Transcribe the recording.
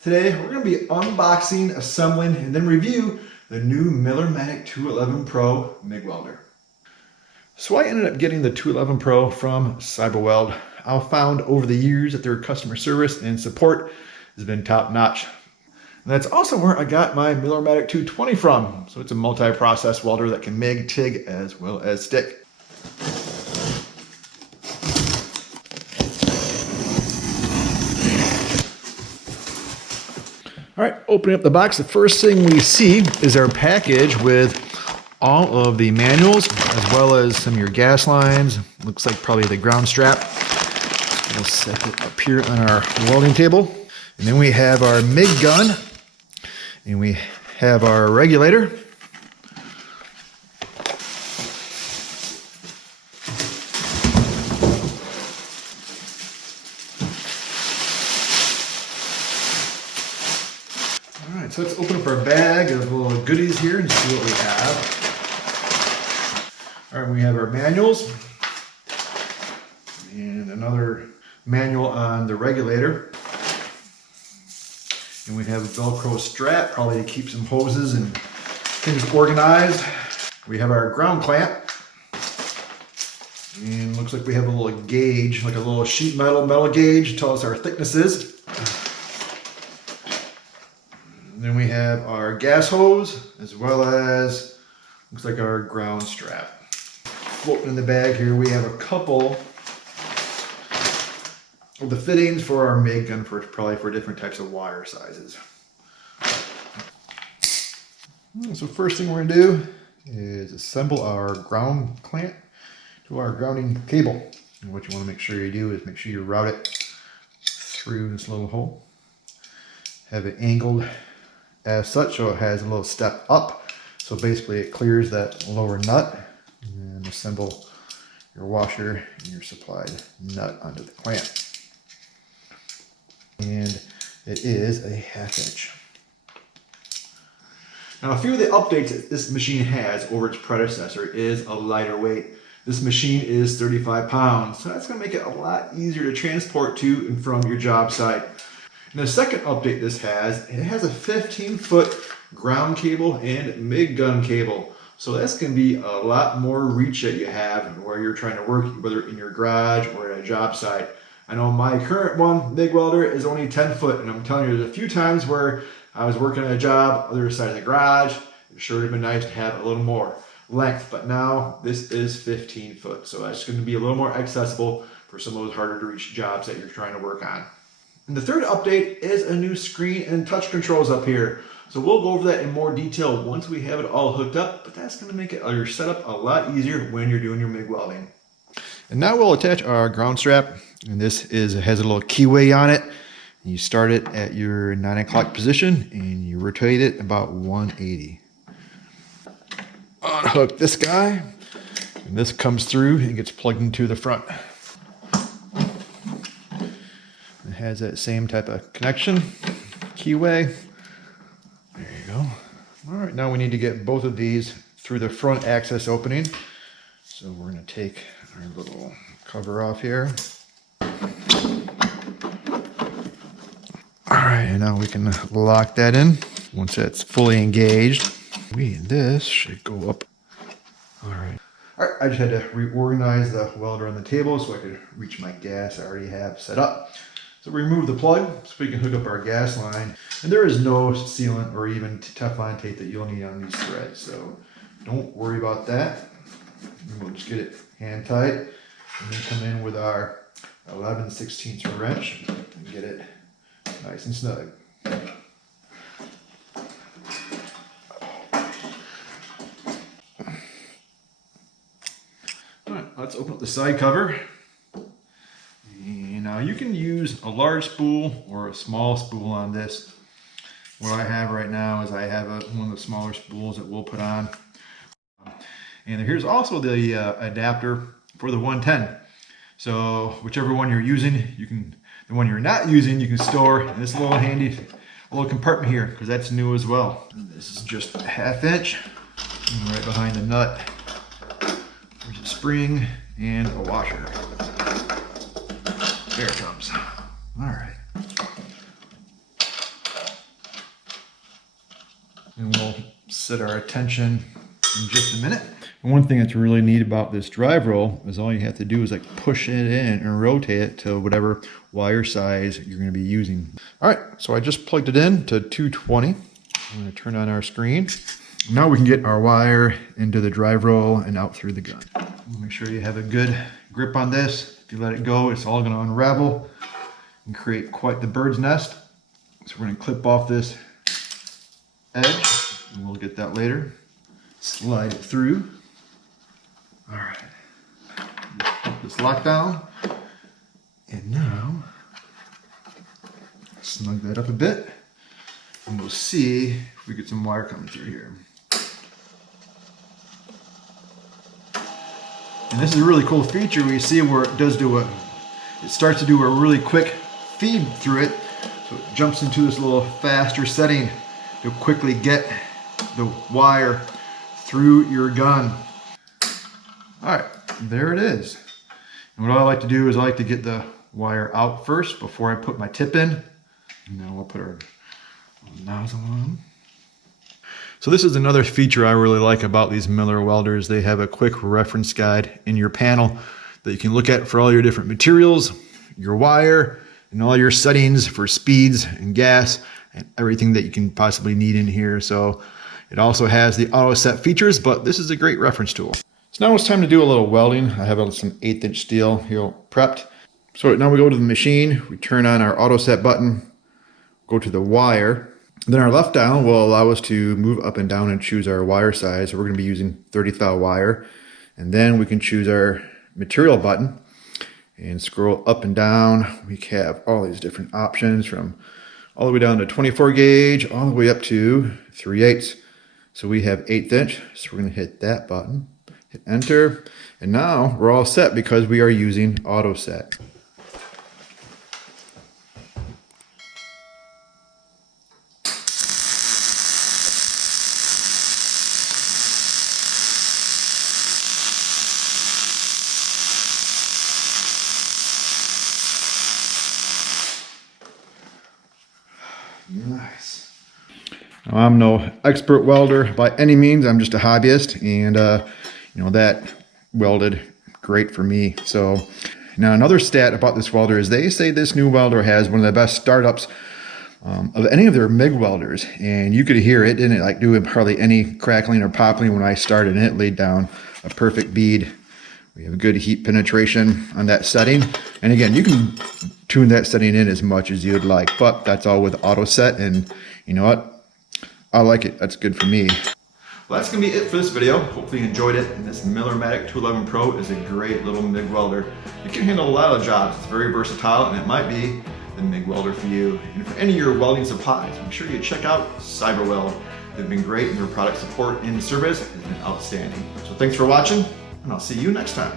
Today we're going to be unboxing, assembling, and then review the new Millermatic 211 Pro MIG welder. So I ended up getting the 211 Pro from Cyberweld. I found over the years that their customer service and support has been top notch. And that's also where I got my Millermatic 220 from. So it's a multi-process welder that can MIG, TIG, as well as stick. All right, opening up the box, the first thing we see is our package with all of the manuals, as well as some of your gas lines. Looks like probably the ground strap. We'll set it up here on our welding table. And then we have our MIG gun, and we have our regulator. All right, so let's open up our bag of little goodies here and see what we have. All right, we have our manuals and another manual on the regulator. And we have a Velcro strap, probably to keep some hoses and things organized. We have our ground clamp. And looks like we have a little gauge, like a little sheet metal gauge to tell us our thicknesses. And then we have our gas hose, as well as, looks like our ground strap. Floating in the bag here, we have a couple of the fittings for our MIG gun, probably for different types of wire sizes. So first thing we're gonna do is assemble our ground clamp to our grounding cable. And what you wanna make sure you do is make sure you route it through this little hole. Have it angled as such so it has a little step up. So basically it clears that lower nut, and assemble your washer and your supplied nut onto the clamp. And it is a 1/2 inch. Now a few of the updates that this machine has over its predecessor is a lighter weight. This machine is 35 pounds, so that's going to make it a lot easier to transport to and from your job site. And the second update this has, it has a 15-foot ground cable and MIG gun cable. So that's going to be a lot more reach that you have where you're trying to work, whether in your garage or at a job site. I know my current one, MIG welder, is only 10 foot, and I'm telling you, there's a few times where I was working at a job, other side of the garage. It sure would have been nice to have a little more length, but now this is 15 foot. So that's going to be a little more accessible for some of those harder to reach jobs that you're trying to work on. And the third update is a new screen and touch controls up here. So we'll go over that in more detail once we have it all hooked up, but that's going to make it your setup a lot easier when you're doing your MIG welding. And now we'll attach our ground strap, and this has a little keyway on it. You start it at your 9 o'clock position and you rotate it about 180. Unhook this guy, and this comes through and gets plugged into the front. It has that same type of connection, keyway. There you go. All right, now we need to get both of these through the front access opening. So we're going to take our little cover off here. All right, and now we can lock that in. Once that's fully engaged, this should go up. All right. All right, I just had to reorganize the welder on the table so I could reach my gas I already have set up. So remove the plug so we can hook up our gas line. And there is no sealant or even Teflon tape that you'll need on these threads. So don't worry about that. We'll just get it hand tight and then come in with our 11/16 wrench and get it nice and snug. All right, let's open up the side cover. And now you can use a large spool or a small spool on this. What I have right now is I have one of the smaller spools that we'll put on. And here's also the adapter for the 110. So whichever one you're using, the one you're not using, you can store in this little handy little compartment here, because that's new as well. And this is just a 1/2 inch, and right behind the nut, there's a spring and a washer. There it comes. All right. And we'll set our attention in just a minute. And one thing that's really neat about this drive roll is all you have to do is like push it in and rotate it to whatever wire size you're going to be using. All right, so I just plugged it in to 220. I'm going to turn on our screen. Now we can get our wire into the drive roll and out through the gun. Make sure you have a good grip on this. If you let it go, it's all going to unravel and create quite the bird's nest. So we're going to clip off this edge, and we'll get that later. Slide it through. All right. Put this lock down. And now, snug that up a bit. And we'll see if we get some wire coming through here. And this is a really cool feature where you see where it does do it starts to do a really quick feed through it. So it jumps into this little faster setting to quickly get the wire through your gun. All right, there it is. And what I like to do is I like to get the wire out first before I put my tip in. And now we'll put our nozzle on. So this is another feature I really like about these Miller welders. They have a quick reference guide in your panel that you can look at for all your different materials, your wire, and all your settings for speeds and gas and everything that you can possibly need in here. So it also has the auto set features, but this is a great reference tool. So now it's time to do a little welding. I have some 1/8" steel here prepped. So now we go to the machine, we turn on our auto set button, go to the wire. Then our left dial will allow us to move up and down and choose our wire size. So we're going to be using 30 thou wire. And then we can choose our material button and scroll up and down. We have all these different options from all the way down to 24 gauge, all the way up to 3/8. So we have 1/8", so we're going to hit that button, hit enter, and now we're all set because we are using auto set. Nice. Now, I'm no expert welder by any means. I'm just a hobbyist, and you know, that welded great for me. So now another stat about this welder is they say this new welder has one of the best startups of any of their MIG welders, and you could hear it didn't like do hardly any crackling or popping when I started, and it laid down a perfect bead. We have good heat penetration on that setting, and again, you can tune that setting in as much as you'd like, but that's all with auto set, and you know what? I like it. That's good for me. Well, that's going to be it for this video. Hopefully you enjoyed it. And this Millermatic 211 Pro is a great little MIG welder. It can handle a lot of jobs. It's very versatile, and it might be the MIG welder for you. And for any of your welding supplies, make sure you check out Cyberweld. They've been great, and their product support and service has been outstanding. So thanks for watching, and I'll see you next time.